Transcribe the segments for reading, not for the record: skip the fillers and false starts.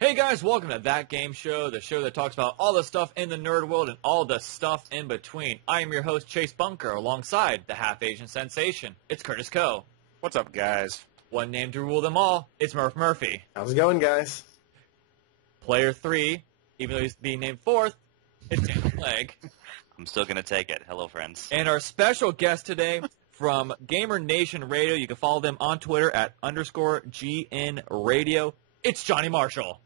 Hey guys, welcome to That Game Show, the show that talks about all the stuff in the nerd world and all the stuff in between. I am your host, Chase Bunker, alongside the half-Asian sensation. It's Curtis Coe. What's up, guys? One name to rule them all, it's Murph Murphy. How's it going, guys? Player 3, even though he's being named 4th, it's Dan Leg. I'm still going to take it. Hello, friends. And our special guest today from Gamer Nation Radio, you can follow them on Twitter at _GN Radio. It's Johnny Marshall.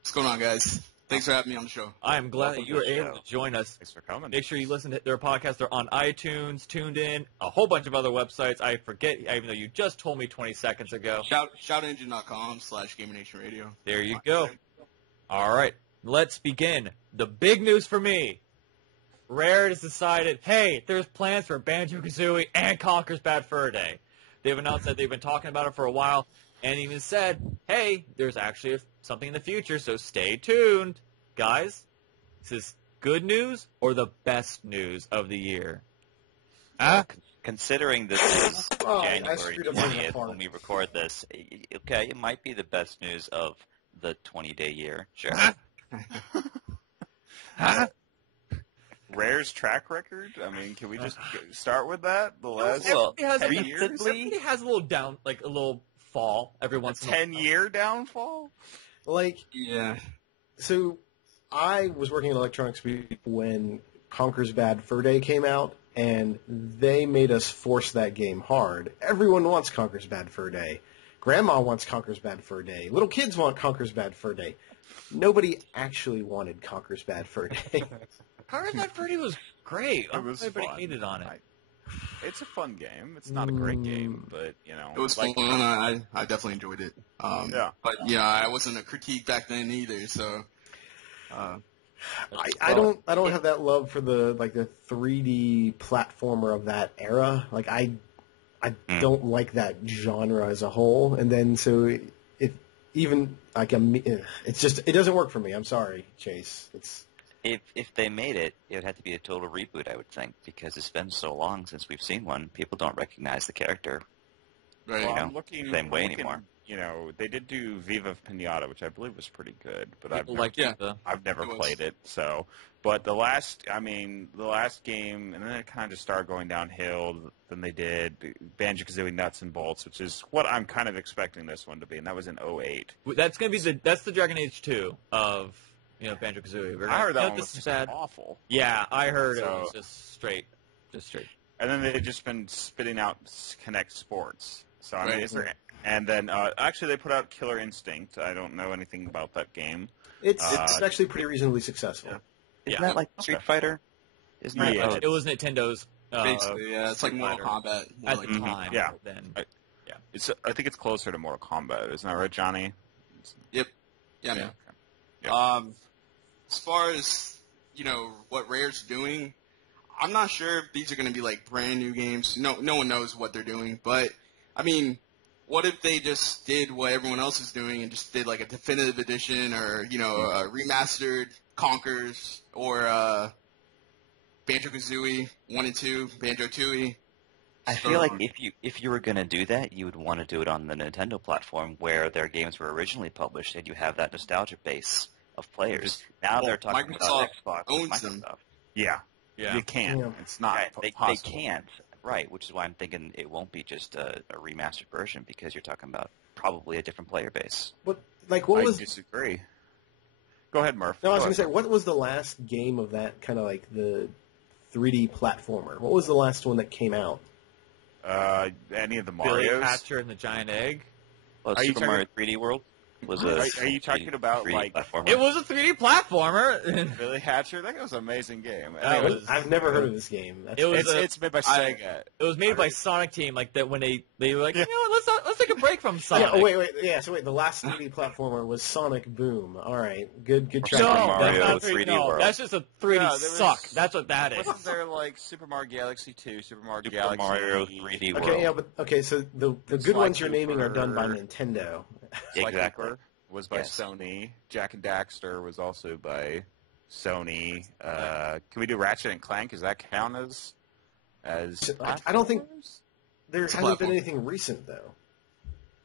What's going on, guys? Thanks for having me on the show. I am glad that you were able to join us. Thanks for coming. Make sure you listen to their podcast. They're on iTunes, Tuned In, a whole bunch of other websites. I forget, even though you just told me 20 seconds ago. Shoutengine.com/GamerNationRadio. There you go. All right, let's begin. The big news for me. Rare has decided, hey, there's plans for Banjo-Kazooie and Conker's Bad Fur Day. They've announced that they've been talking about it for a while, and even said, hey, there's actually something in the future, so stay tuned. Guys, is this good news or the best news of the year? Considering this is January screwed up my 20th part. when we record this, okay, it might be the best news of the 20-day year. Sure. Rare's track record? I mean, can we just start with that? The last Everybody has, 10 like, years? everybody has a little down, like a little fall every once in a while. 10-year downfall? Like, Yeah. so I was working in Electronics Week when Conker's Bad Fur Day came out, and they made us force that game hard. Everyone wants Conker's Bad Fur Day. Grandma wants Conker's Bad Fur Day. Little kids want Conker's Bad Fur Day. Nobody actually wanted Conker's Bad Fur Day. Conker's Bad Fur Day was great. It was Everybody fun. hated on it. It's a fun game. It's not a great game, but, you know. It was like, fun. I definitely enjoyed it. Yeah. But, yeah, I wasn't a critique back then either, so... I don't have that love for the 3D platformer of that era. Like I don't like that genre as a whole. And then so it even like it's just it doesn't work for me. I'm sorry, Chase. It's If they made it, it would have to be a total reboot, I would think, because it's been so long since we've seen one. People don't recognize the character. Right. You Well, know, I'm looking, same way anymore. You know, they did do Viva Pinata, which I believe was pretty good, but People I've like I've never It was. played it, so. But the last game, and then it kind of just started going downhill. Then they did Banjo-Kazooie Nuts and Bolts, which is what I'm kind of expecting this one to be, and that was in 2008. That's gonna be that's the Dragon Age 2 of Banjo-Kazooie. I heard that one this was is just bad. awful. Yeah, I heard it So- was just straight. And then they've just been spitting out Connect Sports. So, I mean, Right. is there... And then, actually, they put out Killer Instinct. I don't know anything about that game. it's actually pretty reasonably successful. Isn't Yeah. that like Street Fighter? Isn't that? Yeah. It was Nintendo's Basically, yeah. It's like Street Mortal Fighter. Kombat. More at like the time. Yeah. Then I think it's closer to Mortal Kombat. Isn't that right, Johnny? Yeah, man. Yeah. As far as, what Rare's doing, I'm not sure if these are going to be, like, brand new games. No one knows what they're doing. But, I mean, what if they just did what everyone else is doing and just did, like, a definitive edition or, a remastered Conkers or Banjo-Kazooie 1 and 2, Banjo-Tooie. I feel like if you were going to do that, you would want to do it on the Nintendo platform where their games were originally published, and you have that nostalgia base of players. Now they're talking about Xbox and owns them. Microsoft. Yeah. Yeah. You can't. Yeah. It's not Right, they possible. can't, right, which is why I'm thinking it won't be just a remastered version because you're talking about probably a different player base. What I was disagree. Go ahead, Murph. No, I was Go going to say, ahead. what was the last game of that kind of like the 3D platformer? What was the last one that came out? Any of the Billy Marios? Hatcher and the Giant Egg. Well, Are you Super Mario 3D World was a Are you talking about, 3D like- platformer. It was a 3D platformer. Billy Hatcher? That was an amazing game. That Anyway, was- I've never heard of this game. It was it's made by Sega. It was made by Sonic Team, like that when they were like, let's take a break from Sonic. Yeah, wait. The last 3D platformer was Sonic Boom. All right, good track. No, Super that's Mario not 3D 3D. World. That's just a 3D No, there was- suck. That's what that is. Wasn't there like Super Mario Galaxy 2, Super Mario Super Galaxy Mario 3D World. Okay, yeah, but so the good Sly ones you're naming are done by Cooper. Nintendo. Sly Exactly. Cooper was by Yes. Sony. Jack and Daxter was also by Sony. Can we do Ratchet and Clank? Does that count as I don't think platformers? there It's a hasn't been platform. anything recent though.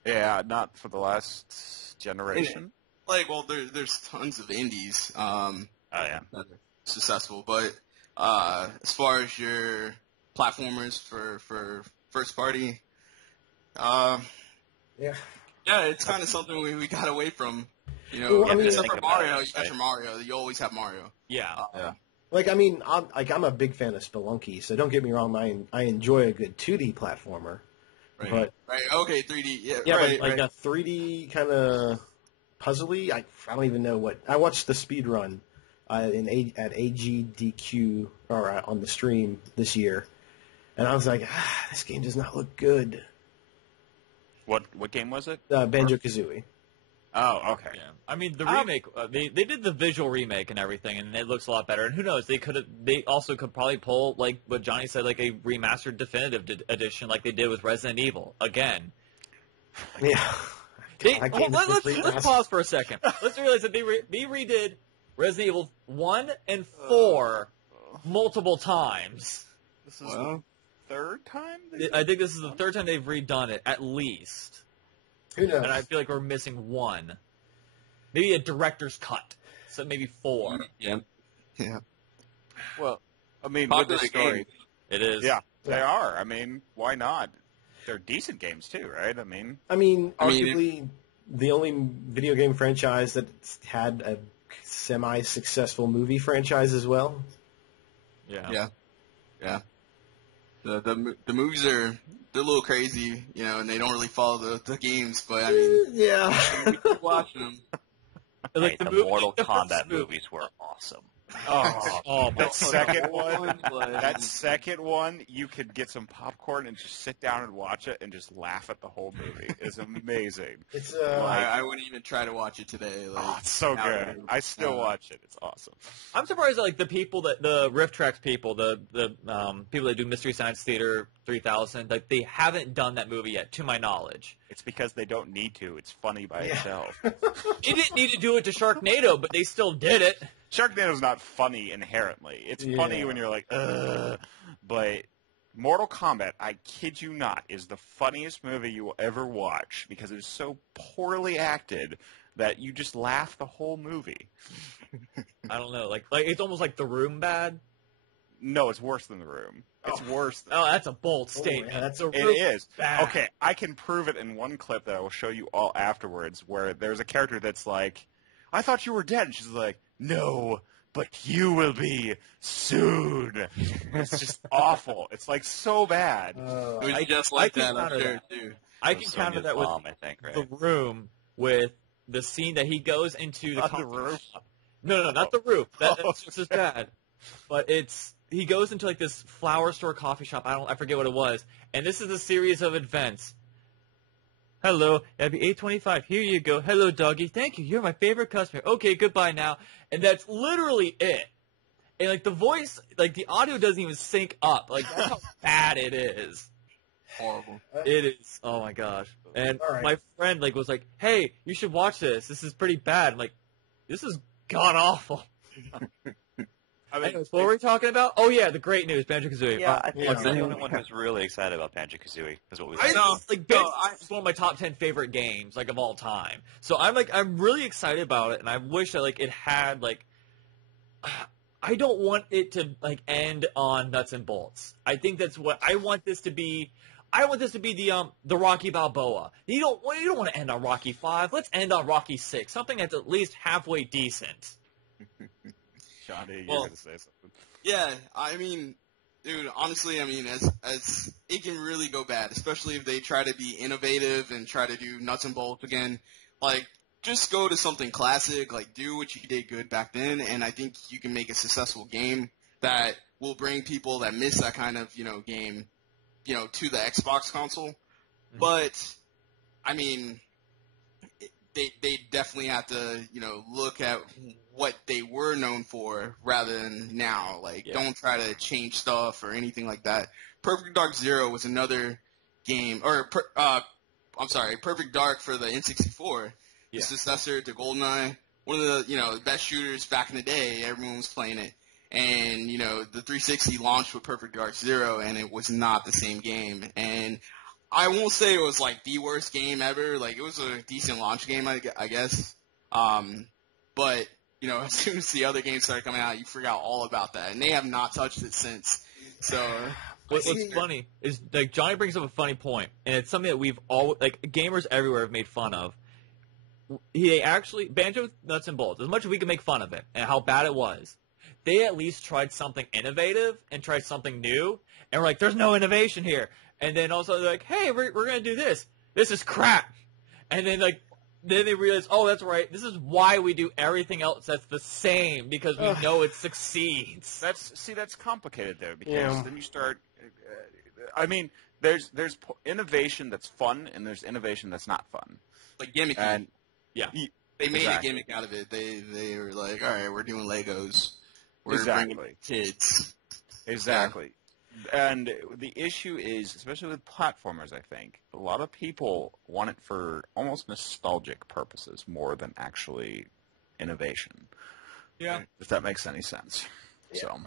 Yeah, not for the last generation. like, well, there's tons of indies. Yeah. That are successful, but as far as your platformers for first party, Yeah. it's kind of something we got away from. Well, I mean, except for Mario, it, you got your Mario. You always have Mario. Yeah. Like, I mean, I'm a big fan of Spelunky, so don't get me wrong. I enjoy a good 2D platformer. Right. But right. Okay, 3D. Yeah. yeah, right. but like right. a 3D kind of puzzly. I don't even know what. I watched the speed run at AGDQ or on the stream this year, and I was like, this game does not look good. What game was it? Banjo-Kazooie. Oh, okay. Yeah. I mean, the remake, they did the visual remake and everything, and it looks a lot better. And who knows, they also could probably pull, like what Johnny said, like a remastered definitive edition like they did with Resident Evil. Again. Yeah. Let's pause for a second. Let's realize that they redid Resident Evil 1 and 4 multiple times. This is the third time? I think this is the third time they've redone it, at least. Who knows? And I feel like we're missing one. Maybe a director's cut. So maybe 4. Yeah. Well, I mean, with Popular the story. game. It is. Yeah, they are. I mean, why not? They're decent games, too, right? I mean, arguably the only video game franchise that's had a semi-successful movie franchise as well. Yeah. The movies they're a little crazy, and they don't really follow the games. But I mean, Yeah. we keep watching them. Like the movie- Mortal the first Kombat movie. movies were awesome. that second one, But- that second one, you could get some popcorn and just sit down and watch it and just laugh at the whole movie. It's amazing. It's I wouldn't even try to watch it today. Like, Oh, it's so good. I still watch it. It's awesome. I'm surprised that like the Rift Tracks people, the people that do Mystery Science Theater 3000, like they haven't done that movie yet, to my knowledge. It's because they don't need to. It's funny by itself. They didn't need to do it to Sharknado, but they still did it. Sharknado's not funny inherently. It's funny when you're like, ugh. But Mortal Kombat, I kid you not, is the funniest movie you will ever watch because it is so poorly acted that you just laugh the whole movie. I don't know, like it's almost like The Room bad. No, it's worse than The Room. It's worse than Oh, that's a bold statement. yeah. That's a It real is. bad. Okay, I can prove it in one clip that I will show you all afterwards where there's a character that's like, I thought you were dead. And she's like, no, but you will be soon. It's just awful. It's like so bad. It was I- just I like can that, I'm counter sure, that. too. I can counter that with I think, right? The Room, with the scene that he goes into the Not the coffee roof? shop. No, not the roof. That's just as bad. But he goes into like this flower store coffee shop. I forget what it was. And this is a series of events. Hello, that'd be 825. Here you go. Hello, doggy. Thank you. You're my favorite customer. Okay, goodbye now. And that's literally it. And like the voice, like the audio doesn't even sync up. Like that's how bad it is. Horrible. It is. Oh my gosh. And All right. my friend like was like, "Hey, you should watch this. This is pretty bad." I'm like, "This is god awful." I mean, Anyways, what were we talking about? Oh yeah, the great news, Banjo-Kazooie. Yeah, I think Yeah. the only one who's really excited about Banjo-Kazooie is what we I said. know. like No, it's one of my top 10 favorite games like of all time. So I'm really excited about it, and I wish that like it had like. I don't want it to like end on nuts and bolts. I think that's what I want this to be. I want this to be the Rocky Balboa. You don't want to end on Rocky 5. Let's end on Rocky 6. Something that's at least halfway decent. Johnny, you're Well- going to say something. Yeah, I mean, dude, honestly, I mean, as it can really go bad, especially if they try to be innovative and try to do nuts and bolts again. Like, just go to something classic, like do what you did good back then, and I think you can make a successful game that will bring people that miss that kind of, game, to the Xbox console. But, I mean, they definitely have to, look at what they were known for rather than now. Like, Yeah. don't try to change stuff or anything like that. Perfect Dark Zero was another game, Perfect Dark for the N64, Yeah. the successor to GoldenEye. One of the, best shooters back in the day. Everyone was playing it. And, the 360 launched with Perfect Dark Zero, and it was not the same game. And I won't say it was, like, the worst game ever. Like, it was a decent launch game, I guess. But, you know, as soon as the other games started coming out, you forgot all about that. And they have not touched it since. So what's funny is, like, Johnny brings up a funny point, and it's something that we've all, like, gamers everywhere have made fun of. They actually, Banjo Nuts and Bolts, as much as we can make fun of it and how bad it was, they at least tried something innovative and tried something new, and we're like, there's no innovation here. And then also they're like, hey, we're going to do this. This is crap. And then, like, then they realize, oh, that's right. This is why we do everything else that's the same, because we know it succeeds. That's complicated there, because then you start. I mean, there's innovation that's fun, and there's innovation that's not fun. Like gimmicky. And they made a gimmick out of it. They were like, all right, we're doing Legos. We're bringing kids. Exactly. And the issue is, especially with platformers, I think, a lot of people want it for almost nostalgic purposes more than actually innovation. Yeah. If that makes any sense. Yeah. So,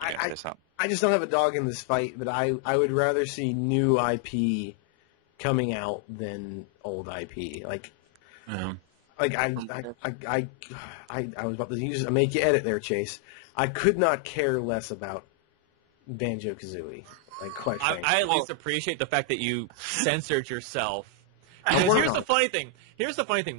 I just don't have a dog in this fight, but I would rather see new IP coming out than old IP. Like I was about to make you edit there, Chase. I could not care less about Banjo-Kazooie. Like, quite frankly. I at least appreciate the fact that you censored yourself. Because here's the funny thing.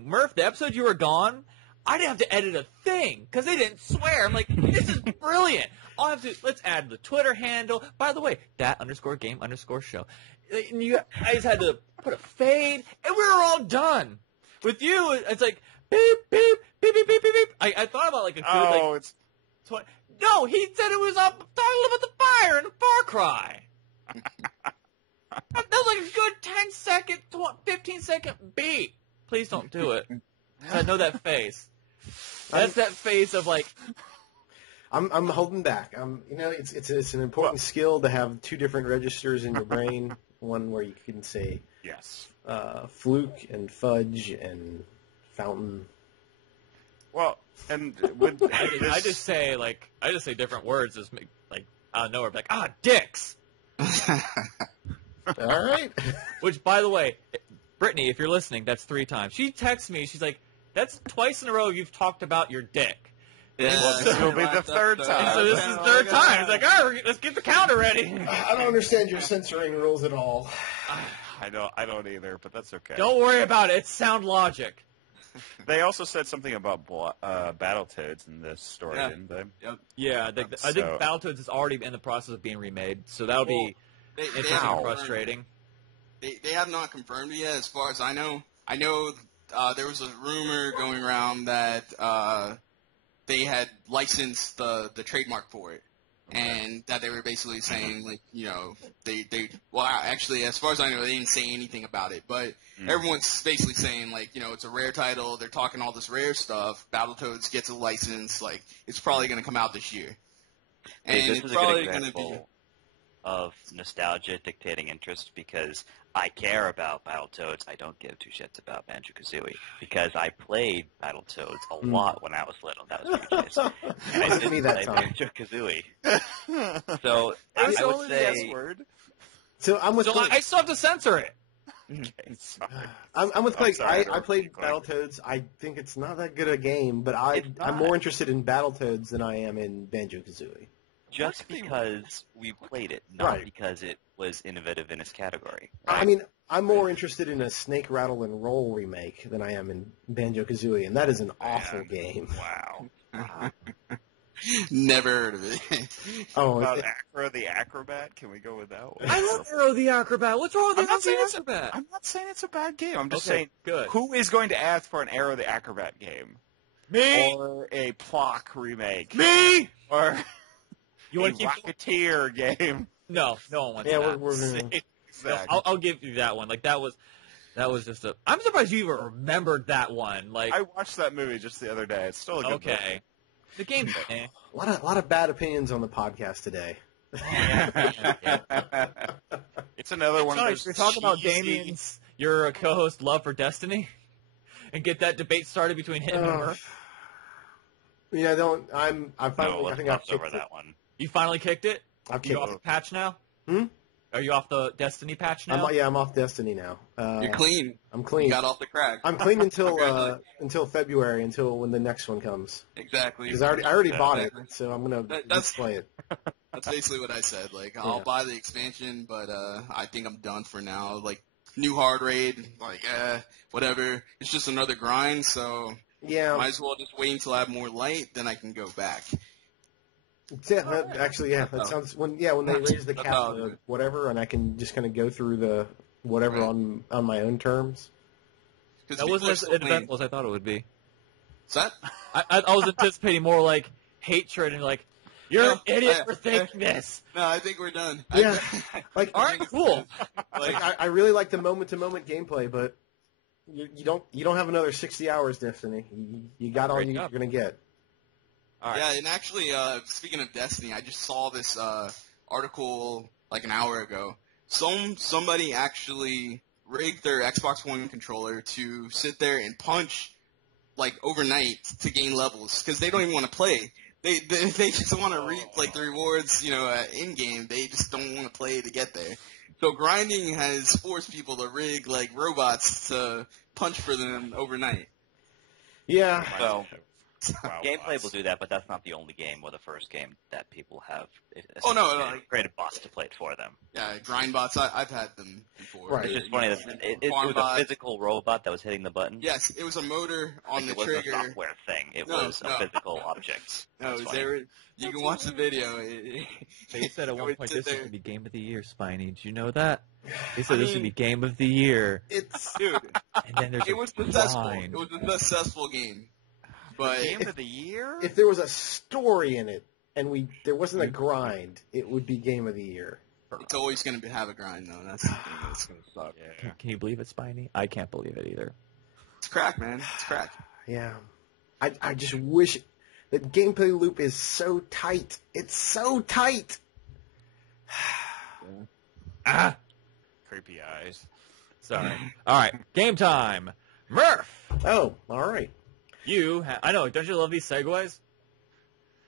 Murph, the episode you were gone, I didn't have to edit a thing because they didn't swear. I'm like, this is brilliant. Let's add the Twitter handle. By the way, that_game_show. I just had to put a fade, and we were all done. With you, it's like, beep, beep, beep, beep, beep, beep, beep. I thought about like a good, No, he said it was talking about the fire in Far Cry. That was like a good 10-second, 15-second beat. Please don't do it. I know that face. That's that face of like. I'm holding back. It's an important skill to have two different registers in your brain. One where you can say yes, fluke and fudge and fountain. Well, and with I just say different words as like out of nowhere, like dicks. All right. Which, by the way, Brittany, if you're listening, that's 3 times. She texts me. She's like, "That's twice in a row you've talked about your dick." Yeah, well, this will be the third time. So this is the third time. It's like, all right, let's get the counter ready. I don't understand your censoring rules at all. I don't either, but that's okay. Don't worry about it. It's sound logic. They also said something about Battletoads in this story, didn't they? Yep. Yeah, I think Battletoads is already in the process of being remade, so that'll be interesting and frustrating. They have not confirmed it yet, as far as I know. I know there was a rumor going around that they had licensed the trademark for it. And that they were basically saying, like, you know, actually, as far as I know, they didn't say anything about it, but everyone's basically saying, like, you know, it's a Rare title, they're talking all this Rare stuff, Battletoads gets a license, like, it's probably going to come out this year. And this it's is probably a good example of nostalgia dictating interest, because I care about Battletoads. I don't give 2 shits about Banjo-Kazooie, because I played Battletoads a lot when I was little. That was my case. And I didn't play Banjo-Kazooie. So I would say... So I'm with I still have to censor it. Okay, sorry. I'm with Blake. I played Battletoads. I think it's not that good a game, but I'm more interested in Battletoads than I am in Banjo-Kazooie. Just because we played it, not because it was innovative in its category. Right? I mean, I'm more interested in a Snake, Rattle, and Roll remake than I am in Banjo-Kazooie, and that is an awful game. Wow. Never heard of it. About Acro the Acrobat? Can we go with that one? I love Arrow the Acrobat. What's wrong with Acrobat? I'm not saying it's a bad game. I'm just saying, good. Who is going to ask for an Arrow the Acrobat game? Me? Or a Plock remake? Me? Or... You want to keep Rocketeer game? No one wants that. Yeah, we're gonna... Exactly. I'll give you that one. Like that was just a. I'm surprised you even remembered that one. Like I watched that movie just the other day. It's still a good movie. The game. A lot of bad opinions on the podcast today. It's another one of those. You're talking about Damien's your co-host love for Destiny, and get that debate started between him and Murph. Yeah, I finally. I think I've over that one. You finally kicked it? I've You off the patch now? Are you off the Destiny patch now? I'm off Destiny now. You're clean. I'm clean. You got off the crack. I'm clean until February, until when the next one comes. Exactly. Because I already bought it, so I'm gonna just play it. That's basically what I said. Like, I'll buy the expansion, but I think I'm done for now. Like, new hard raid, like, whatever. It's just another grind, so Yeah. might as well just wait until I have more light, then I can go back. Yeah, that sounds when they raise the cap to whatever, and I can just kind of go through the whatever on my own terms. That wasn't as eventful as I thought it would be. What's that? I was anticipating more like hatred and like, you're an idiot for thinking this. No, I think we're done. Yeah, like all right, cool. Like I really like the moment-to-moment gameplay, but you don't have another 60 hours, Destiny. You got all you're gonna get. All right. Yeah, and actually, speaking of Destiny, I just saw this article like an hour ago. Somebody actually rigged their Xbox One controller to sit there and punch like overnight to gain levels because they don't even want to play. They just want to reap like the rewards, in game. They just don't want to play to get there. So grinding has forced people to rig like robots to punch for them overnight. Yeah. Well, gameplay will do that, but that's not the only game or the first game that people have. Created bots to play it for them. Yeah, grind bots. I've had them before. Right. It's just funny that it was a physical robot that was hitting the button. Yes, it was a motor on the trigger. It wasn't a software thing. It was a physical object. No, you can watch the video. They said at one point this was going to be Game of the Year, Spiny. Did you know that? They said this would be Game of the Year. Dude. And then there's it was successful. It was a successful game. But Game of the Year? If there was a story in it and there wasn't a grind, it would be Game of the Year. It's always going to have a grind, though. That's the thing that's going to suck. Yeah. Can you believe it, Spiny? I can't believe it either. It's crack, man. It's crack. Yeah. I just wish the gameplay loop is so tight. It's so tight. Creepy eyes. Sorry. All right, game time. Murph! Oh, all right. I know, don't you love these segues?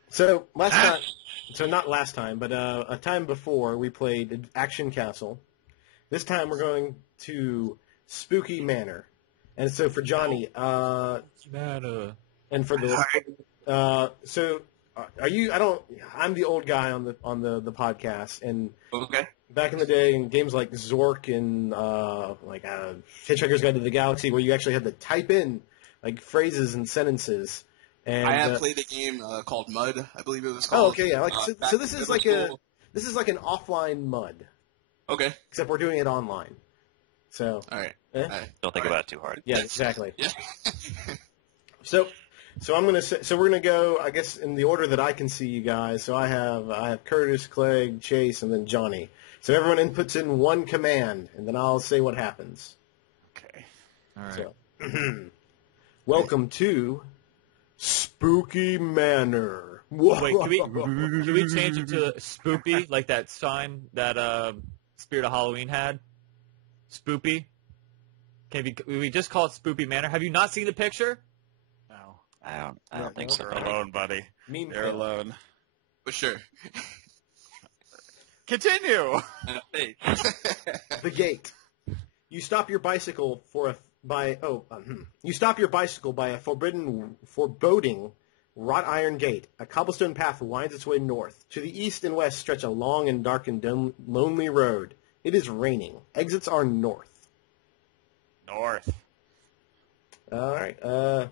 So not last time, but a time before we played Action Castle. This time we're going to Spooky Manor. And so for Johnny, and for the I'm the old guy on the podcast, and okay. Back in the day, in games like Zork and Hitchhiker's Guide to the Galaxy, where you actually had to type in like phrases and sentences. And I have played a game called Mud, I believe it was called. Oh, okay, yeah. So this is like an offline Mud. Okay. Except we're doing it online. So. All right. Don't think about it too hard. Yeah, exactly. Yeah. So we're gonna go, I guess, in the order that I can see you guys. So I have Curtis, Clegg, Chase, and then Johnny. So everyone inputs in one command, and then I'll say what happens. Okay. All right. So, welcome to Spooky Manor. Wait, can we change it to Spoopy, like that sign that Spirit of Halloween had? Spoopy? Can we just call it Spooky Manor? Have you not seen the picture? No. I don't think so. You're alone, buddy. You're alone. For sure. Continue. The gate. You stop your bicycle by a foreboding wrought iron gate. A cobblestone path winds its way north. To the east and west stretch a long and dark and lonely road. It is raining. Exits are north. North. All right.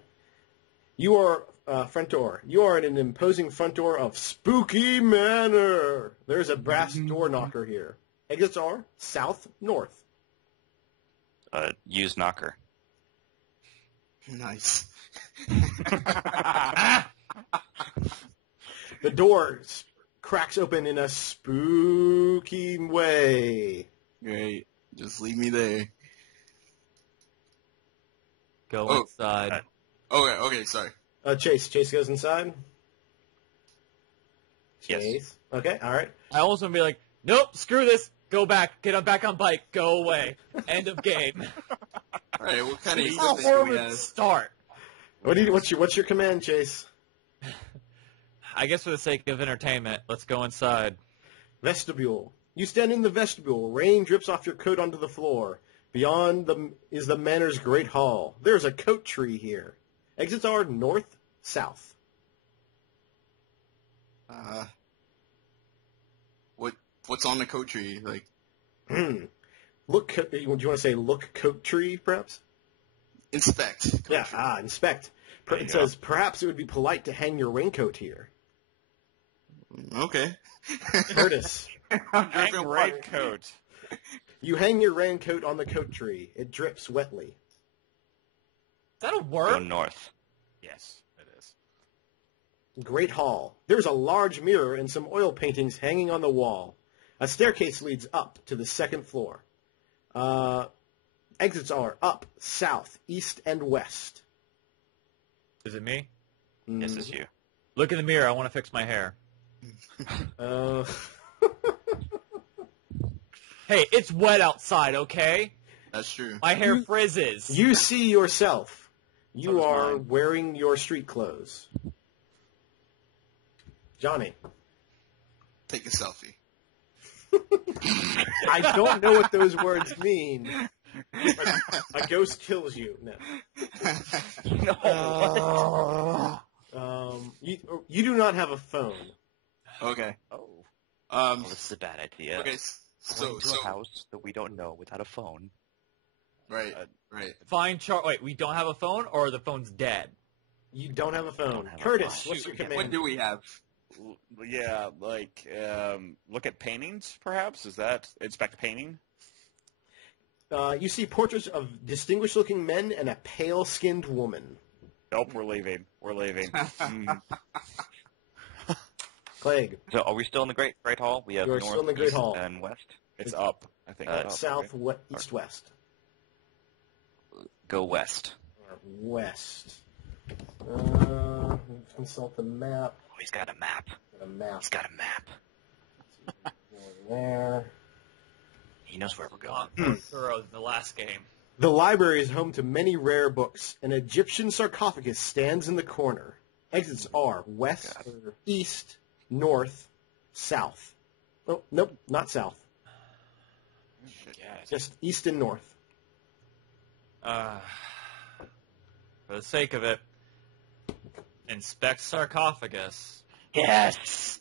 You are front door. You are in an imposing front door of Spooky Manor. There's a brass door knocker here. Exits are south, north. Use knocker. Nice. The door cracks open in a spooky way. Great. Just leave me there. Go inside. Okay, sorry. Chase goes inside. Yes. Chase. Okay, all right. I almost want to be like, nope, screw this. Go back. Get back on bike. Go away. End of game. All right, what kind of It's a equipment do we horrible have? start. What's your command, Chase? I guess for the sake of entertainment, let's go inside. Vestibule. You stand in the vestibule. Rain drips off your coat onto the floor. Beyond is the manor's great hall. There's a coat tree here. Exits are north, south. What's on the coat tree? Like, Look. Do you want to say look coat tree, perhaps? Inspect. Yeah. Inspect. It says perhaps it would be polite to hang your raincoat here. Okay. Curtis. Hang raincoat. You hang your raincoat on the coat tree. It drips wetly. Is that a word? Go north. Yes, it is. Great hall. There's a large mirror and some oil paintings hanging on the wall. A staircase leads up to the second floor. Exits are up, south, east, and west. Is it me? This is you. Look in the mirror. I want to fix my hair. Hey, it's wet outside, okay? That's true. My hair frizzes. You see yourself. You So does are mine. wearing your street clothes. Johnny. Take a selfie. I don't know what those words mean. A ghost kills you. No. You do not have a phone. Okay. Oh. Um. This is a bad idea. Okay. Going to So. a house that we don't know without a phone. Right. Right. Fine, wait, we don't have a phone, or the phone's dead? You don't have a phone. Don't have a Curtis, phone. what's your Shoot, command? What do we have? Yeah, like look at paintings. Perhaps is that inspect painting? You see portraits of distinguished-looking men and a pale-skinned woman. Nope, we're leaving. We're leaving. Clegg, So are we still in the Great Hall? We have You are north, still in the Great east, Hall. and west. It's up. I think. It's up, south, right? east, west. Go west. Or west. Let's consult the map. Oh, he's got a map. Got a map. He's got a map. Going there. He knows where we're A lot going. more thorough than the last game. The library is home to many rare books. An Egyptian sarcophagus stands in the corner. Exits are west, east, north, south. Oh, nope, not south. Yes. Just east and north. For the sake of it, inspect sarcophagus. Yes.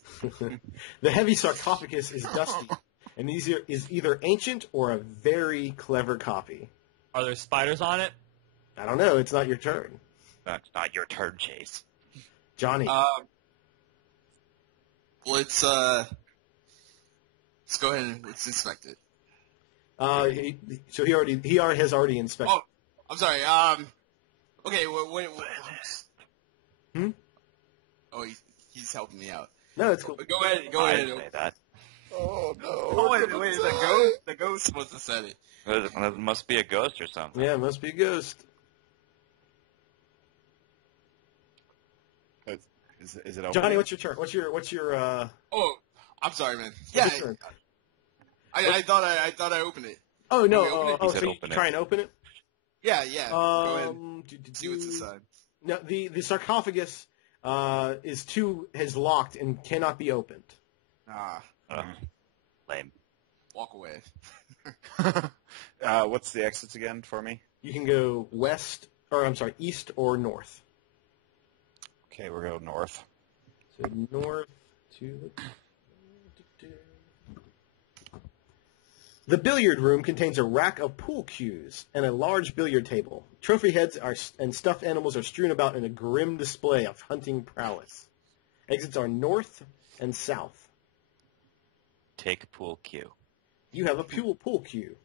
The heavy sarcophagus is dusty, and is either ancient or a very clever copy. Are there spiders on it? I don't know. It's not your turn. That's not your turn, Chase. Johnny. Let's go ahead and let's inspect it. So he has already inspected. Oh, I'm sorry. Okay. What Hmm? Oh, he's helping me out. No, it's cool. Go ahead. Go I ahead. didn't say that. Oh no. Oh, wait, is that ghost? The ghost must have said it. It must be a ghost or something. Yeah, it must be a ghost. Is it open? Johnny, what's your turn? What's your Oh, I'm sorry, man. what's Yeah, your turn? I thought I opened it. Oh no! Can we open it? Oh, He said so you open try it. and open it? Yeah. Go ahead. See what's inside. No, the sarcophagus has locked and cannot be opened. Lame. Walk away. What's the exits again for me? You can go east or north. Okay, we're going north. So north to the billiard room contains a rack of pool cues and a large billiard table. Trophy heads and stuffed animals are strewn about in a grim display of hunting prowess. Exits are north and south. Take a pool cue. You have a pool cue.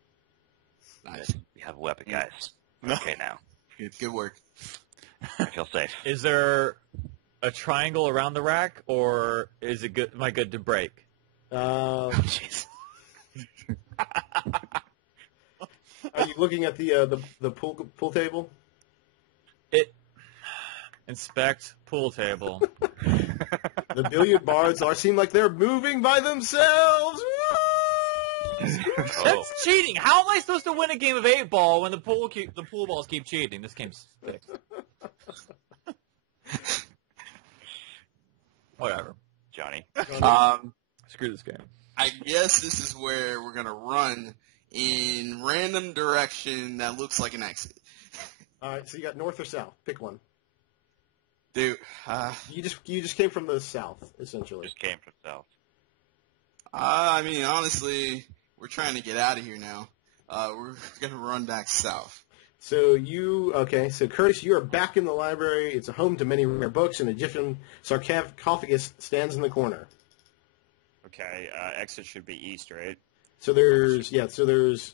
Nice. We have a weapon, guys. Okay, now. Good work. I feel safe. Is there a triangle around the rack, or is it good? Am I good to break? Jeez. Are you looking at the pool table? Inspect pool table. The billiard bards seem like they're moving by themselves. Oh. That's cheating. How am I supposed to win a game of 8-ball when the pool balls keep cheating? This game's fixed. Whatever. Johnny. Screw this game. I guess this is where we're gonna run in random direction that looks like an exit. All right, so you got north or south. Pick one. Dude, You just came from the south, essentially. Just came from south. I mean, honestly, we're trying to get out of here now. We're gonna run back south. So so Curtis, you are back in the library. It's a home to many rare books. An Egyptian sarcophagus stands in the corner. Okay, exit should be east, right? So there's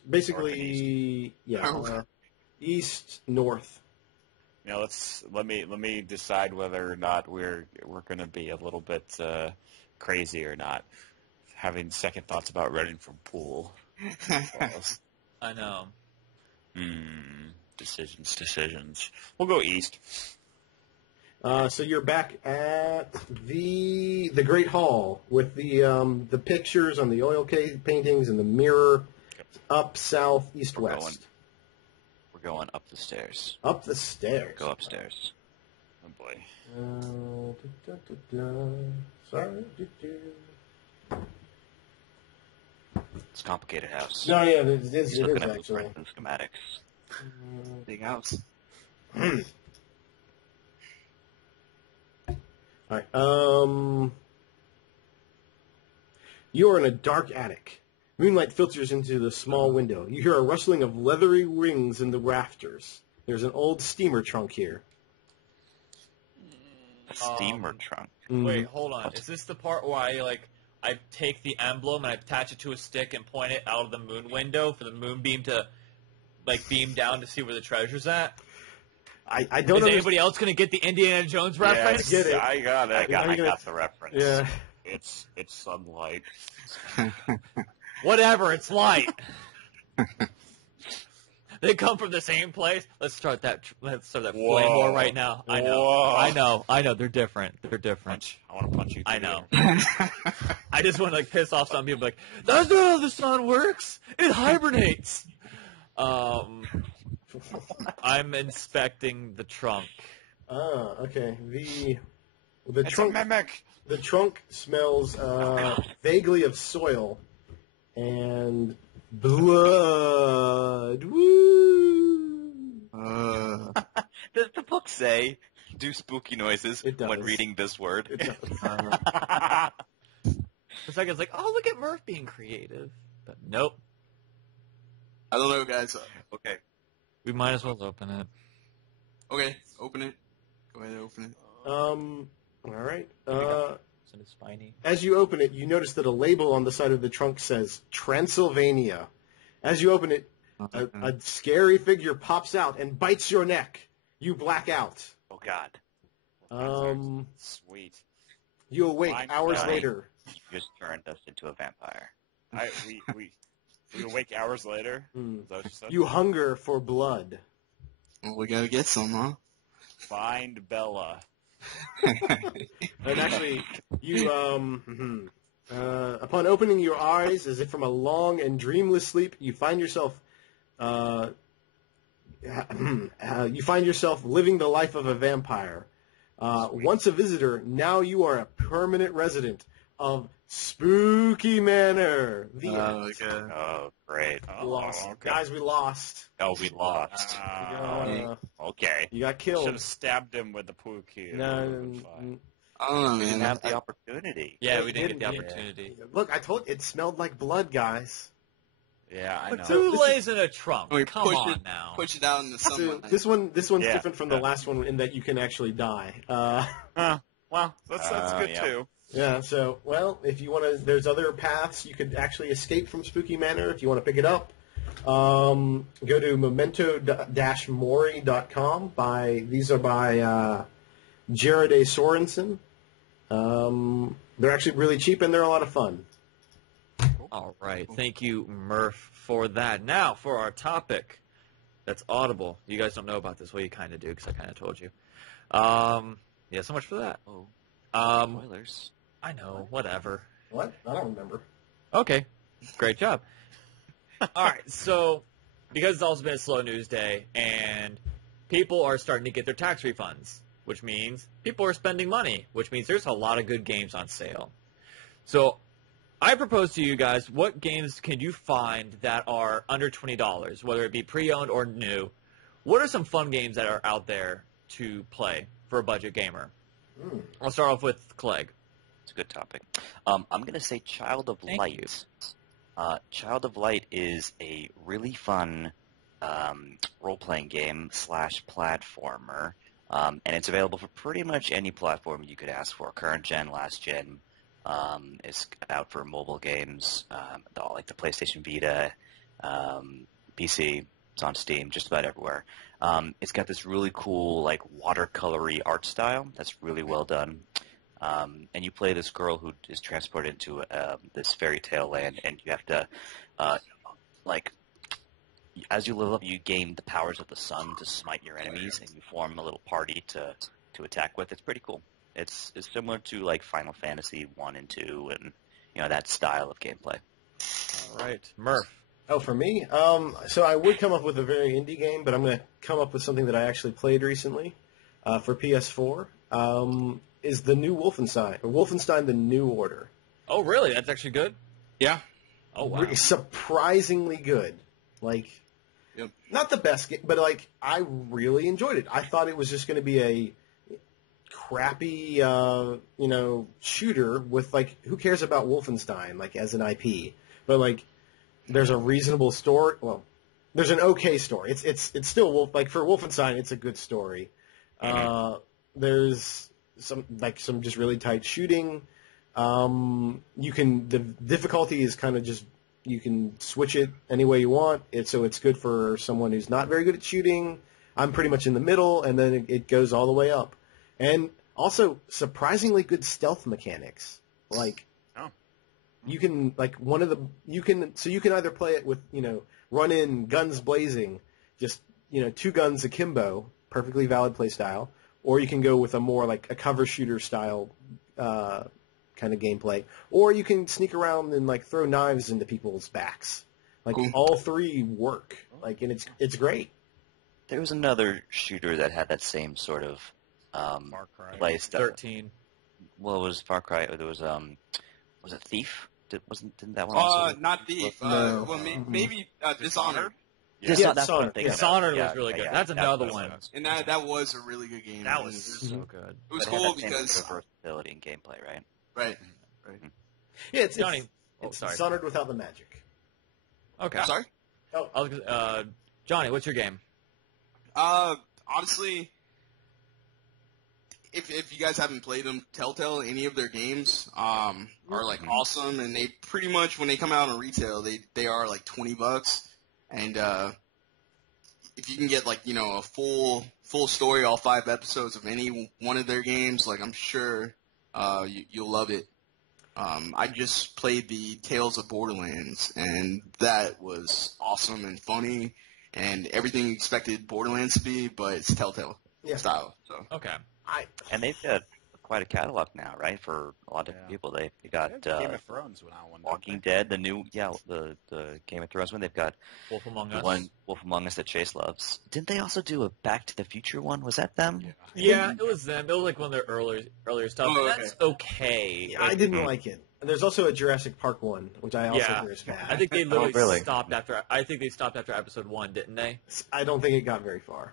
basically Oh. East, north. Now let me decide whether or not we're going to be a little bit crazy or not. Having second thoughts about running from pool. I know. Decisions. We'll go east. So you're back at the Great Hall with the pictures on the oil paintings and the mirror up, south, east, west. We're going up the stairs. Up the stairs. Go upstairs. Oh boy. Sorry. It's a complicated house. No, yeah, it is He's looking at actually. blueprints and schematics. Big house. All right. You are in a dark attic. Moonlight filters into the small window. You hear a rustling of leathery rings in the rafters. There's an old steamer trunk here. A steamer trunk. Wait, hold on. Is this the part where I take the emblem and I attach it to a stick and point it out of the moon window for the moonbeam to beam down to see where the treasure's at? I don't know. Is anybody else going to get the Indiana Jones reference? Get it. I got it. I got the reference. Yeah. It's sunlight. Whatever, it's light. They come from the same place. Let's start that flame war right now. I know. They're different. Punch. I want to punch you. I know. I just want to piss off some people. That's not how the sun works. It hibernates. I'm inspecting the trunk. Okay. The It's trunk. a mimic. The trunk smells vaguely of soil and blood. Woo! Does the book say do spooky noises It does. when reading this word? It does. For a second, it's oh, look at Murph being creative. But nope. I don't know, guys. Okay. We might as well open it. Okay, open it. Go ahead and open it. All right. Isn't it spiny? As you open it, you notice that a label on the side of the trunk says Transylvania. As you open it, a scary figure pops out and bites your neck. You black out. Oh God. Sweet. You awake Fine. hours Fine. later. You just turned us into a vampire. We awake hours later. Is that what you said? You hunger for blood. Well, we gotta get some, huh? Find Bella. And actually, you upon opening your eyes, as if from a long and dreamless sleep, you find yourself living the life of a vampire. Once a visitor, now you are a permanent resident of Spooky Manor. The end. Okay. Oh, great. We lost. okay. Guys, we lost. Oh, we lost. Okay. You got Should killed. have stabbed him with the pookie. No, It would've been fine. I don't know, We didn't man. have the opportunity. Yeah, we didn't get the didn't. opportunity. Look, I told you, it smelled like blood, guys. Yeah, I know. Who lays in a trunk? We Come push on it- now. Push it out in the So sunlight. this one's Yeah. different from the last one in that you can actually die. Well, that's good yeah. too. Yeah, so, well, if you want to, there's other paths you could actually escape from Spooky Manor if you want to pick it up. Go to memento-mori.com. These are by Jared A. Sorensen. They're actually really cheap and they're a lot of fun. All right. Thank you, Murph, for that. Now, for our topic. That's Audible. You guys don't know about this. Well, you kind of do because I kind of told you. Yeah, so much for that. Oh, Spoilers. I know. Whatever. What? I don't remember. Okay. Great job. All right. So, because it's also been a slow news day, and people are starting to get their tax refunds, which means people are spending money, which means there's a lot of good games on sale. So, I propose to you guys, what games can you find that are under $20, whether it be pre-owned or new? What are some fun games that are out there to play for a budget gamer? I'll start off with Clegg. It's a good topic. I'm going to say Child of Thank Light. Child of Light is a really fun role-playing game / platformer, and it's available for pretty much any platform you could ask for, current gen, last gen. It's out for mobile games, like the PlayStation Vita, PC. It's on Steam, just about everywhere. It's got this really cool, like, watercolory art style that's really well done. And you play this girl who is transported into this fairy tale land, and you have to, as you level up, you gain the powers of the sun to smite your enemies, and you form a little party to attack with. It's pretty cool. It's similar to, like, Final Fantasy 1 and 2 and, that style of gameplay. All right. Murph. Oh, for me? So I would come up with a very indie game, but I'm going to come up with something that I actually played recently for PS4. Is the new Wolfenstein: The New Order. Oh, really? That's actually good? Yeah. Oh, wow. Surprisingly good. Like, Yep. Not the best game, but, like, I really enjoyed it. I thought it was just going to be a crappy, shooter with, like, who cares about Wolfenstein, like, as an IP? But, like, there's a reasonable story. Well, there's an okay story. It's still, like, for Wolfenstein, it's a good story. There's some just really tight shooting. The difficulty is kind of just, you can switch it any way you want. So it's good for someone who's not very good at shooting. I'm pretty much in the middle, and then it goes all the way up. And also surprisingly good stealth mechanics. Like, you can, like, you can either play it with, run in, guns blazing, just, 2 guns akimbo, perfectly valid play style, or you can go with a more, like, a cover shooter style kind of gameplay, or you can sneak around and, like, throw knives into people's backs. Like, Cool. all 3 work. Like, and it's great. There was another shooter that had that same sort of Far Cry. play stuff. 13. Well, it was Far Cry. There was it Thief? Didn't that one also? Not Thief. No. Well, maybe Dishonored. That's Yeah, what I'm Dishonored. thinking of. Dishonored Yeah, was really good. yeah, That's that another was- one. And that was a really good game. That was It so good. was But it had cool that same because sort of versatility in gameplay, right? right. Yeah, it's Johnny. It's sorry. Dishonored without the magic. Okay. Sorry. Johnny, what's your game? Honestly, if you guys haven't played them, Telltale, any of their games are like awesome, and they pretty much, when they come out on retail, they are like $20, and if you can get, like, a full story, all 5 episodes of any one of their games, like, I'm sure you'll love it. I just played the Tales of Borderlands, and that was awesome and funny, and everything you expected Borderlands to be, but it's Telltale style. So Okay. And they've got quite a catalog now, right? For a lot of different people. They got Game of Thrones went on one. Walking Dead, the new, the Game of Thrones one. They've got Wolf Among the Us. one Wolf Among Us that Chase loves. Didn't they also do a Back to the Future one? Was that them? Yeah, it was them. It was like one of their earlier stuff. Oh, That's okay. Yeah, I didn't like it. There's also a Jurassic Park one, which I also hear is bad. I think they literally really? stopped after. I think they stopped after episode 1, didn't they? I don't think it got very far.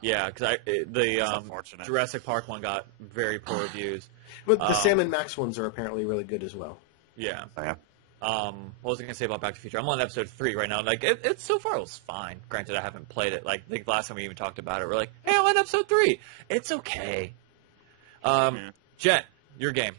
Yeah, because the unfortunate. Jurassic Park one got very poor reviews. But the Sam and Max ones are apparently really good as well. Yeah. Oh, yeah. What was I gonna say about Back to the Future? I'm on episode 3 right now. Like, it's so far it was fine. Granted, I haven't played it. Like, I think last time we even talked about it, we're like, hey, I'm on episode 3. It's okay. Jet, your game.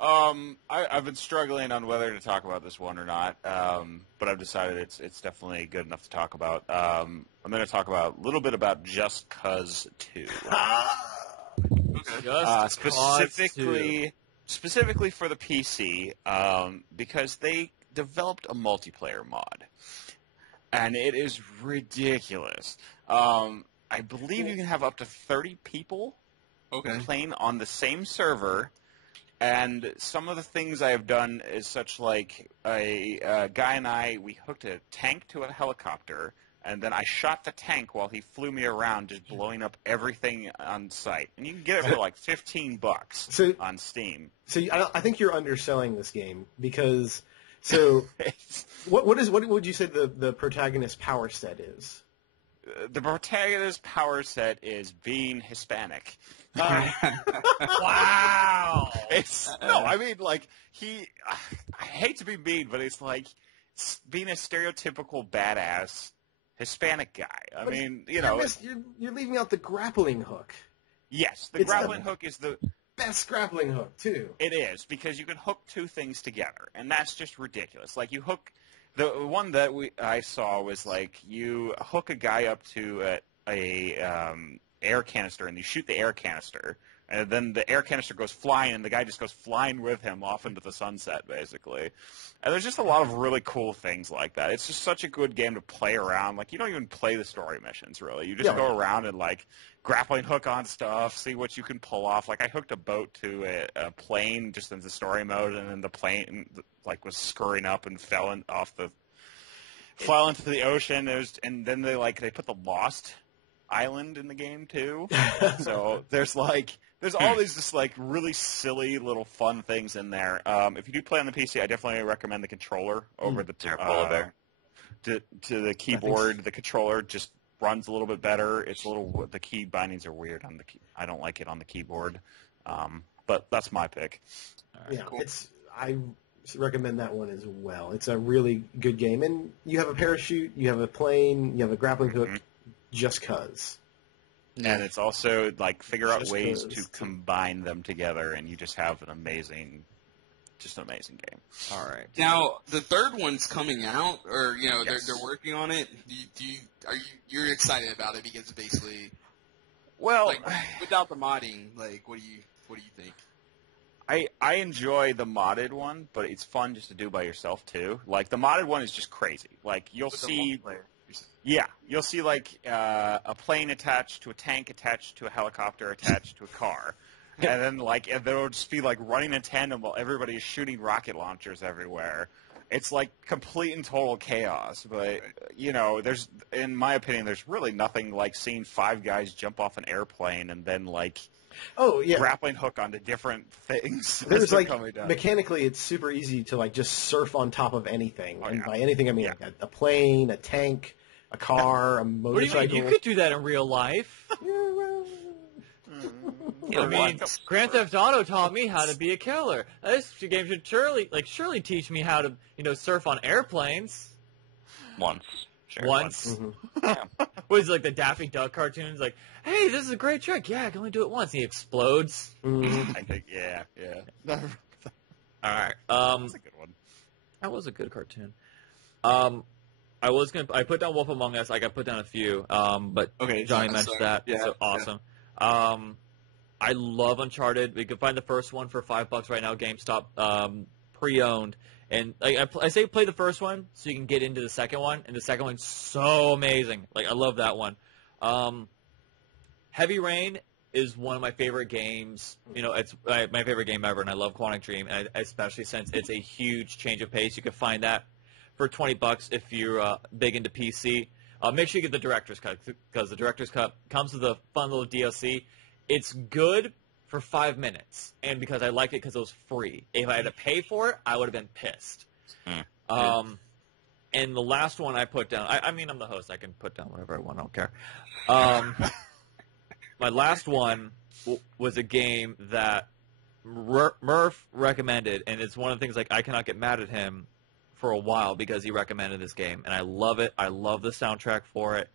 I've been struggling on whether to talk about this one or not, but I've decided it's definitely good enough to talk about. I'm going to talk about a little bit about Just Cause 2. Just Specifically for the PC, because they developed a multiplayer mod, and it is ridiculous. I believe you can have up to 30 people playing on the same server. And some of the things I have done is such like a guy and I, we hooked a tank to a helicopter, and then I shot the tank while he flew me around, just blowing up everything on sight. And you can get it for like $15 on Steam. So I think you're underselling this game because what would you say the protagonist's power set is? The protagonist's power set is being Hispanic. Wow. I mean, like, I hate to be mean, but it's like being a stereotypical badass Hispanic guy. I mean, you're leaving out the grappling hook. Yes, the grappling hook is the best grappling hook, too. It is, because you can hook two things together, and that's just ridiculous. Like, you hook... The one that I saw was, like, you hook a guy up to a air canister, and you shoot the air canister, and then the air canister goes flying, and the guy just goes flying with him off into the sunset, basically. And there's just a lot of really cool things like that. It's just such a good game to play around. Like, you don't even play the story missions, really. You just go around and, like, grappling hook on stuff, see what you can pull off. Like, I hooked a boat to a plane just in the story mode, and then the plane, like, was scurrying up and fell into the ocean. And then they put the Lost Island in the game, too. So there's all these just, like, really silly little fun things in there. If you do play on the PC, I definitely recommend the controller over the to the keyboard. The controller just runs a little bit better. The key bindings are weird on the key. I don't like it on the keyboard. But that's my pick. Right, cool. I recommend that one as well. It's a really good game, and you have a parachute, you have a plane, you have a grappling hook, just 'cause. And it's also, like, figure out ways to combine them together, and you just have an amazing game. All right. Now, the third one's coming out, or, they're working on it. You're excited about it because basically, well, like, without the modding, like, what do you think? I enjoy the modded one, but it's fun just to do by yourself, too. Like, the modded one is just crazy. Like, you'll see... Yeah, you'll see, like, a plane attached to a tank attached to a helicopter attached to a car. And then, like, they'll just be, like, running in tandem while everybody is shooting rocket launchers everywhere. It's, like, complete and total chaos. But, there's, in my opinion, there's really nothing like seeing five guys jump off an airplane and then, like... grappling hook onto different things. There's mechanically, it's super easy to like just surf on top of anything, and by anything I mean like a plane, a tank, a car, a motorcycle. What do you mean? You could do that in real life. I mean, Grand Theft Auto taught me how to be a killer. This game should surely teach me how to surf on airplanes. Once. Mm-hmm. What is it, like the Daffy Duck cartoons? Like, hey, this is a great trick. Yeah, I can only do it once. And he explodes. Mm-hmm. I think, yeah. All right. That's a good one. That was a good cartoon. I put down Wolf Among Us. I put down a few. But Johnny mentioned that. Yeah, so awesome. Yeah. I love Uncharted. We can find the first one for $5 right now. GameStop, pre-owned. And I say play the first one so you can get into the second one, and the second one's so amazing. Like, I love that one. Heavy Rain is one of my favorite games. It's my favorite game ever, and I love Quantic Dream, and especially since it's a huge change of pace. You can find that for $20 if you're big into PC. Make sure you get the Director's Cut, because the Director's Cut comes with a fun little DLC. It's good for 5 minutes, and because I like it because it was free. If I had to pay for it, I would have been pissed. And the last one I put down, I mean, I'm the host. I can put down whatever I want. I don't care. My last one was a game that Murph recommended, and it's one of the things, like, I cannot get mad at him for a while because he recommended this game, and I love it. I love the soundtrack for it.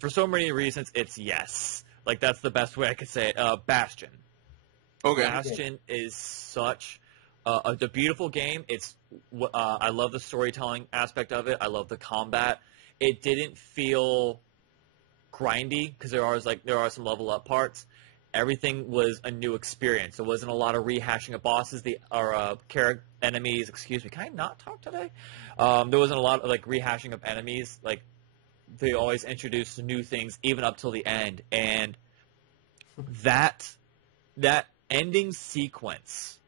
For so many reasons, it's yes. Like, that's the best way I could say it. Bastion. Okay. Bastion is such a beautiful game. I love the storytelling aspect of it. I love the combat. It didn't feel grindy because there are some level up parts. Everything was a new experience. There wasn't a lot of rehashing of bosses enemies. Excuse me. Can I not talk today? There wasn't a lot of rehashing of enemies. Like, they always introduce new things even up till the end, and that ending sequence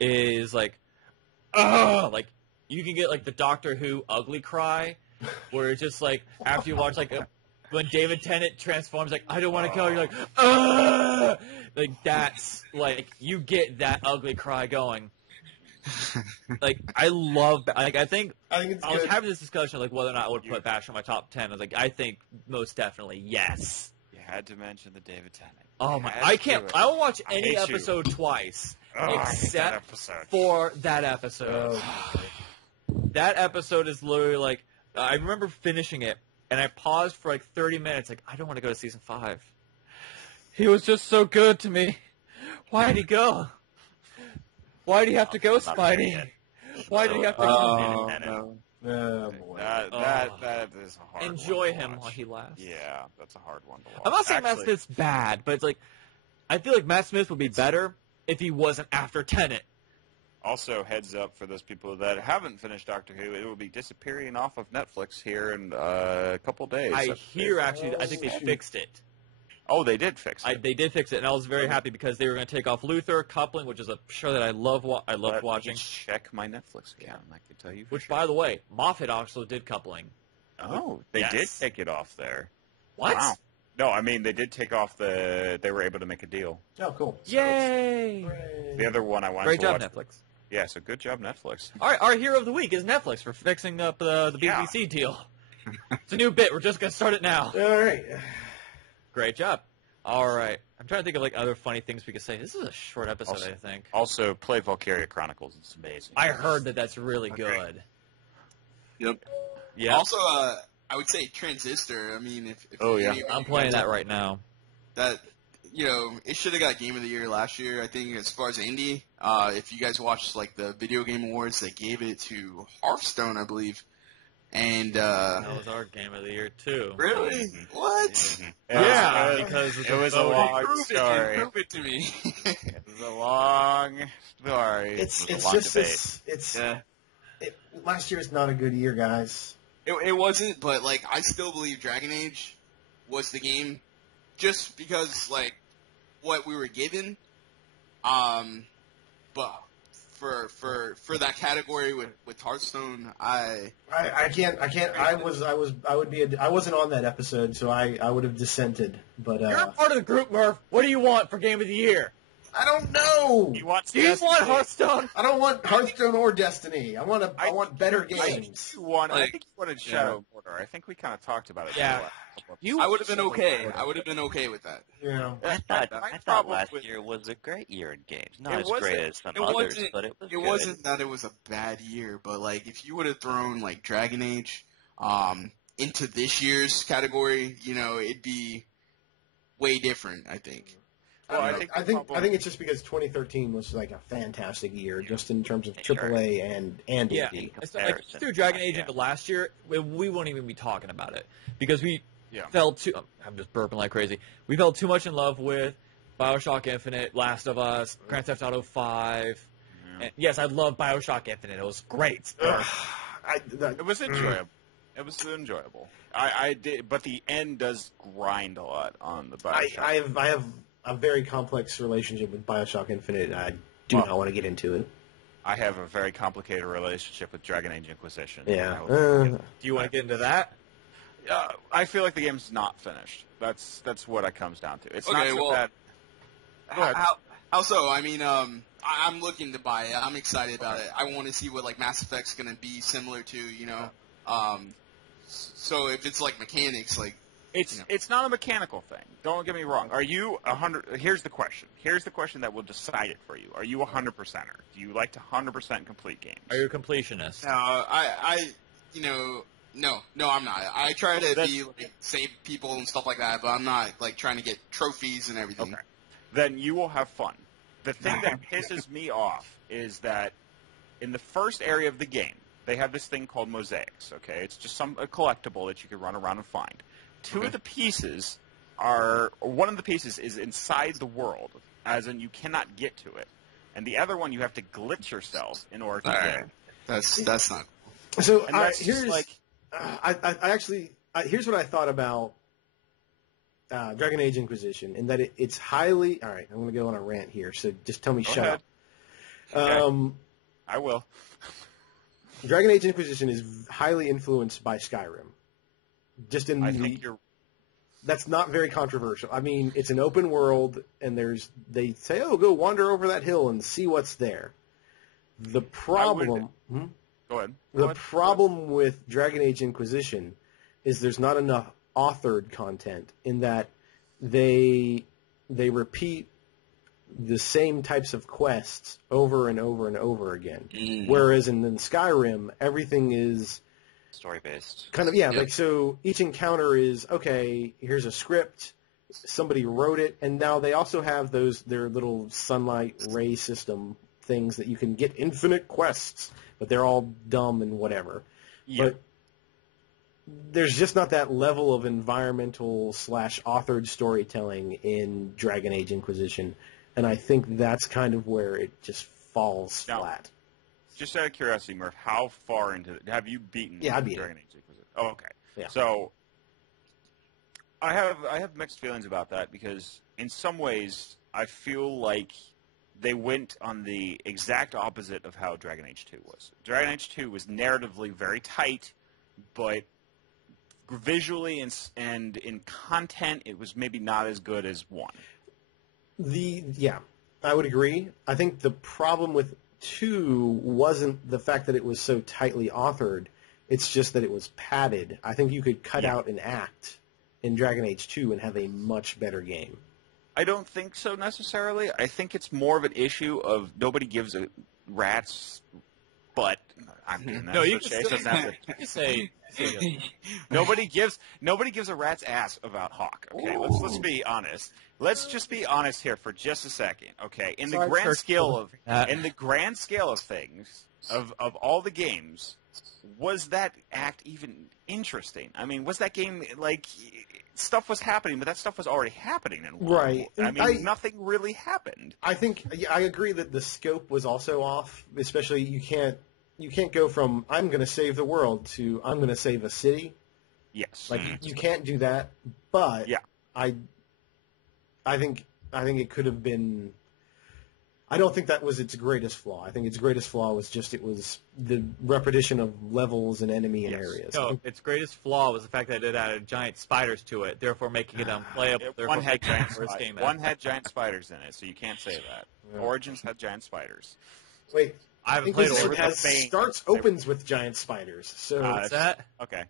is you can get like the Doctor Who ugly cry, where it's just like after you watch like when David Tennant transforms, like I don't want to kill her, you're like, ah! Like that's like you get that ugly cry going. Like I love, like I think it's I was good. having this discussion like whether or not I would put Bash on my top 10. I was like, I think most definitely yes. You had to mention the David Tennant. Oh my! I can't. I will watch any hate you. episode twice, except episode. for that episode. That episode is literally like I remember finishing it, and I paused for like 30 minutes. Like I don't want to go to season 5. He was just so good to me. Why'd he go? Why did he have to go, Spidey? Why did he have to go? No. Oh, boy. That is a hard Enjoy one to him watch. while he laughs. Yeah, that's a hard one to watch. I'm not saying Matt Smith's bad, but it's like I feel like Matt Smith would be better if he wasn't after Tenet. Also, heads up for those people that haven't finished Doctor Who, it will be disappearing off of Netflix here in a couple days. I hear, actually, I think they fixed it. Oh, they did fix it. They did fix it, and I was very happy because they were going to take off Luther, Coupling, which is a show that I loved watching. Check my Netflix account, I can tell you. Which, by the way, Moffat also did Coupling. Oh, they did take it off there. What? Wow. No, I mean, they did take off they were able to make a deal. Oh, cool. So Yay! The other one I wanted Great to job, watch. Netflix. Yeah, so good job, Netflix. All right, our hero of the week is Netflix for fixing up the BBC deal. It's a new bit. We're just going to start it now. All right. Great job. All right. I'm trying to think of like other funny things we could say. This is a short episode, I think. Also, play Valkyria Chronicles. It's amazing. I heard that's really good. Yep. Yeah. Also, I would say Transistor. I mean, if I'm playing that right now. That it should have got Game of the Year last year. I think as far as indie, if you guys watched like the Video Game Awards, they gave it to Hearthstone, I believe. And that was our Game of the Year too. Really? What? Mm-hmm. Yeah, because it was a long story. Prove it to me. It was a long story. It's a long just debate. Last year is not a good year, guys. It wasn't, but like I still believe Dragon Age was the game, just because like what we were given. But for that category with Hearthstone, I wasn't on that episode, so I would have dissented. But you're a part of the group, Murph. What do you want for Game of the Year? I don't know. Do you want Hearthstone? I don't want Hearthstone or Destiny. I want better games. I think you wanted Shadow of Mordor. I think we kind of talked about it. Yeah. I would have been okay. I would have been okay with that. Yeah. I thought last year was a great year in games. Not as great as some others, but it was good. It wasn't that it was a bad year, but like if you would have thrown like Dragon Age into this year's category, it'd be way different, I think. Well, I think it's just because 2013 was like a fantastic year, just in terms of AAA and indie. Like through Dragon Age into last year, we won't even be talking about it because we fell too. I'm just burping like crazy. We fell too much in love with BioShock Infinite, Last of Us, Grand Theft Auto 5. And yes, I love BioShock Infinite. It was great. It was enjoyable. It was enjoyable. I did, but the end does grind a lot on the BioShock. I have a very complex relationship with BioShock Infinite. I do not want to get into it. I have a very complicated relationship with DragonAge Inquisition. Yeah. Do you want to get into that? I feel like the game's not finished. That's what it comes down to. It's okay, not so bad. Go ahead. How so? I mean, I'm looking to buy it. I'm excited about it. I want to see what like Mass Effect's gonna be similar to, So if it's like mechanics, like. It's not a mechanical thing. Don't get me wrong. Are you 100? Here's the question. Here's the question that will decide it for you. Are you a 100%er? Do you like to 100% complete games? Are you a completionist? No, No, I'm not. I try to save people and stuff like that, but I'm not like trying to get trophies and everything. Okay. Then you will have fun. The thing that pisses me off is that in the first area of the game, they have this thing called mosaics. Okay, it's just a collectible that you can run around and find. One of the pieces is inside the world, as in you cannot get to it, and the other one you have to glitch yourself in order to get it. That's not. So here's here's what I thought about Dragon Age Inquisition, in that it's highly. All right, I'm going to go on a rant here, so just tell me shut up. Okay. I will. Dragon Age Inquisition is highly influenced by Skyrim. That's not very controversial. I mean, it's an open world, and they say, "Oh, go wander over that hill and see what's there." The problem. Go ahead. The problem with Dragon Age Inquisition is there's not enough authored content in that they repeat the same types of quests over and over and over again. Whereas in Skyrim, everything is story-based. Kind of, yeah. Yep. Like, so each encounter is, okay, here's a script, somebody wrote it, and now they also have their little sunlight ray system things that you can get infinite quests, but they're all dumb and whatever. Yeah. But there's just not that level of environmental / authored storytelling in Dragon Age Inquisition, and I think that's kind of where it just falls flat. Just out of curiosity, Murph, how far into have you beaten Dragon Age Inquisition? Oh, okay. Yeah. So I have mixed feelings about that because in some ways I feel like they went on the exact opposite of how Dragon Age 2 was. Dragon Age 2 was narratively very tight, but visually and in content, it was maybe not as good as 1. I would agree. I think the problem with 2 wasn't the fact that it was so tightly authored. It's just that it was padded. I think you could cut out an act in Dragon Age 2 and have a much better game. I don't think so necessarily. I think it's more of an issue of nobody gives a rat's butt. I mean, no, you can say nobody gives a rat's ass about Hawk. Okay, let's be honest. Let's just be honest here for just a second. Okay, in the grand scale of things of all the games, was that act even interesting? I mean, was that game like stuff was happening, but that stuff was already happening in one. Right. I mean, nothing really happened. I think I agree that the scope was also off. Especially you can't go from I'm going to save the world to I'm going to save a city. Yes. Like you can't do that. But I think it could have been. I don't think that was its greatest flaw. I think its greatest flaw was just it was the repetition of levels and enemy and areas. No, its greatest flaw was the fact that it added giant spiders to it, therefore making it unplayable. One had giant spiders in it, so you can't say that. Yeah. Origins had giant spiders. Wait, I haven't played Origins. Opens with giant spiders. So what's that? Okay.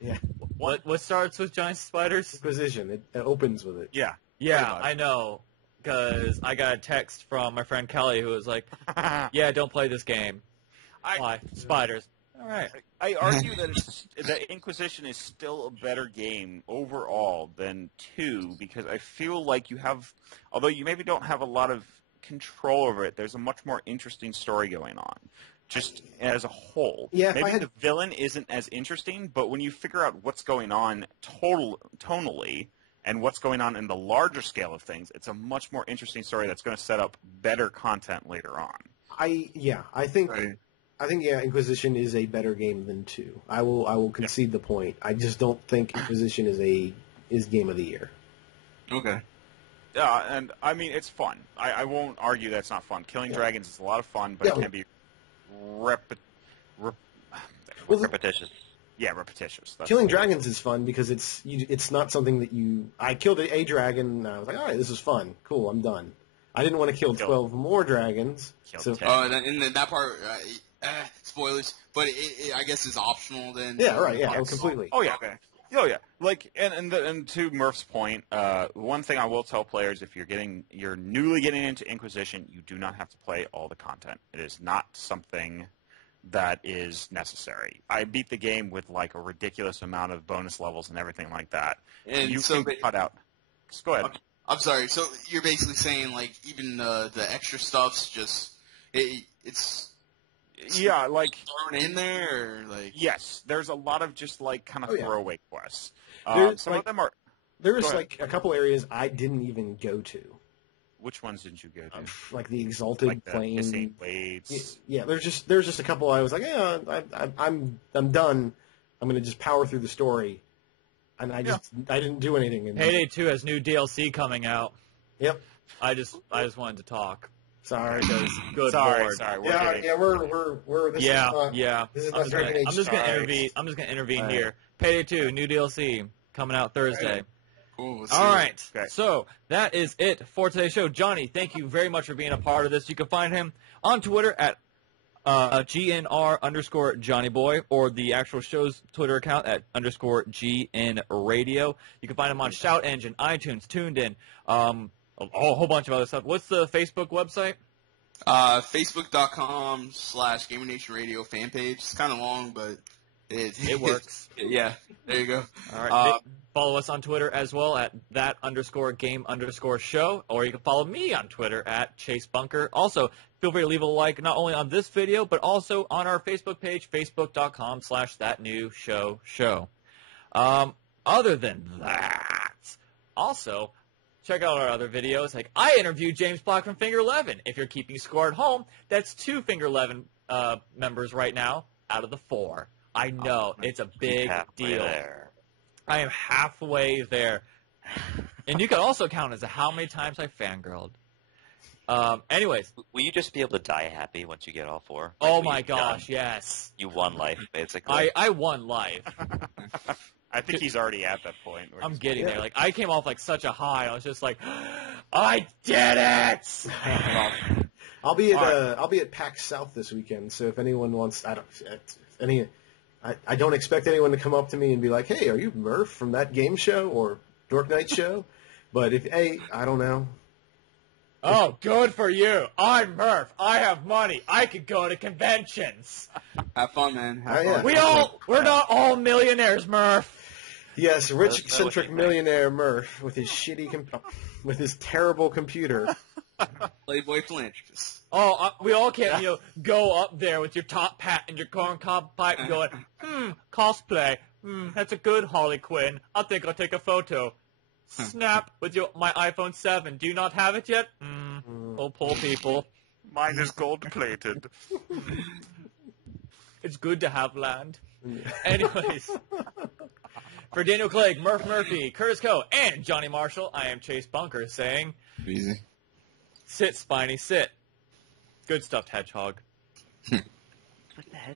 Yeah. What starts with giant spiders? Inquisition. It opens with it. Yeah. Yeah, I know. Because I got a text from my friend Kelly who was like, yeah, don't play this game. Why? Spiders. All right. I argue that Inquisition is still a better game overall than 2 because I feel like you have, although you maybe don't have a lot of control over it, there's a much more interesting story going on. Just as a whole. Yeah, maybe the villain isn't as interesting, but when you figure out what's going on tonally, and what's going on in the larger scale of things, it's a much more interesting story that's going to set up better content later on. I think Inquisition is a better game than 2. I will concede the point. I just don't think Inquisition is game of the year. Okay. And I mean it's fun. I won't argue that it's not fun. Killing dragons is a lot of fun, but it can be repetitious. Yeah, repetitious. Killing dragons is fun because it's not something that I killed a dragon and I was like, all right, this is fun. Cool, I'm done. I didn't want to kill 12 more dragons. In that part, spoilers, but I guess it's optional then. Yeah, right, yeah, completely. Oh, yeah. Okay. Oh, yeah. Like, and to Murph's point, one thing I will tell players, if you're newly getting into Inquisition, you do not have to play all the content. It is not something that is necessary. I beat the game with like a ridiculous amount of bonus levels and everything like that. And you can cut out. Just go ahead. I'm sorry. So you're basically saying like even the extra stuff's just it's like thrown in there. Or like yes, there's a lot of just like kind of throwaway quests. Some of them are. There's like a couple areas I didn't even go to. Which ones did you go to? Like the Exalted Plane. Yeah, there's just a couple I was like, yeah, I'm done. I'm gonna just power through the story, and I didn't do anything. Payday 2 has new DLC coming out. Yep. I just wanted to talk. Sorry. Good sorry, lord. sorry. We're Yeah, getting, yeah, we're. This Yeah, is not, yeah. This is I'm not just Dragon gonna, Age I'm just gonna style. intervene. I'm just gonna intervene Right. here. Payday 2, new DLC coming out Thursday. Cool. Let's see All it. right. Okay. So that is it for today's show. Johnny, thank you very much for being a part of this. You can find him on Twitter at GNR_JohnnyBoy or the actual show's Twitter account at _GNRadio. You can find him on Shout Engine, iTunes, Tuned In, a whole bunch of other stuff. What's the Facebook website? Facebook.com/GamerNationRadio fan page. It's kind of long, but It works. Yeah, there you go. All right. Follow us on Twitter as well at _game_show, or you can follow me on Twitter at Chase Bunker. Also, feel free to leave a like not only on this video, but also on our Facebook page, facebook.com/thatnewshowshow. Other than that, also, check out our other videos. Like, I interviewed James Black from Finger 11. If you're keeping score at home, that's 2 Finger 11 members right now out of the 4. I know, it's a big deal. There. I am halfway there. And you can also count as how many times I fangirled. Anyways. Will you just be able to die happy once you get all 4? Oh my gosh, yes. You won life, basically. I won life. I think he's already at that point. Where I'm he's- getting there. Like, I came off like such a high. I was just like, I did it! I'll be at PAX South this weekend. So if anyone wants, I don't expect anyone to come up to me and be like, "Hey, are you Murph from That Game Show or Dork Night Show?" But I don't know. Oh, good for you. I'm Murph. I have money. I could go to conventions. Have fun, man. Have Oh, fun. yeah. We're not all millionaires, Murph. Yes, rich That's what eccentric you millionaire Murph with his with his terrible computer. Playboy philanthropist. Oh, we all can't, go up there with your top hat and your corn cob pipe and going, cosplay. That's a good Harley Quinn. I think I'll take a photo. Snap with my iPhone 7. Do you not have it yet? Oh, poor people. Mine is gold-plated. It's good to have land. Anyways. For Daniel Clegg, Murph Murphy, Curtis Coe, and Johnny Marshall, I am Chase Bunker saying, Easy. sit, Spiny, sit. Good stuffed hedgehog.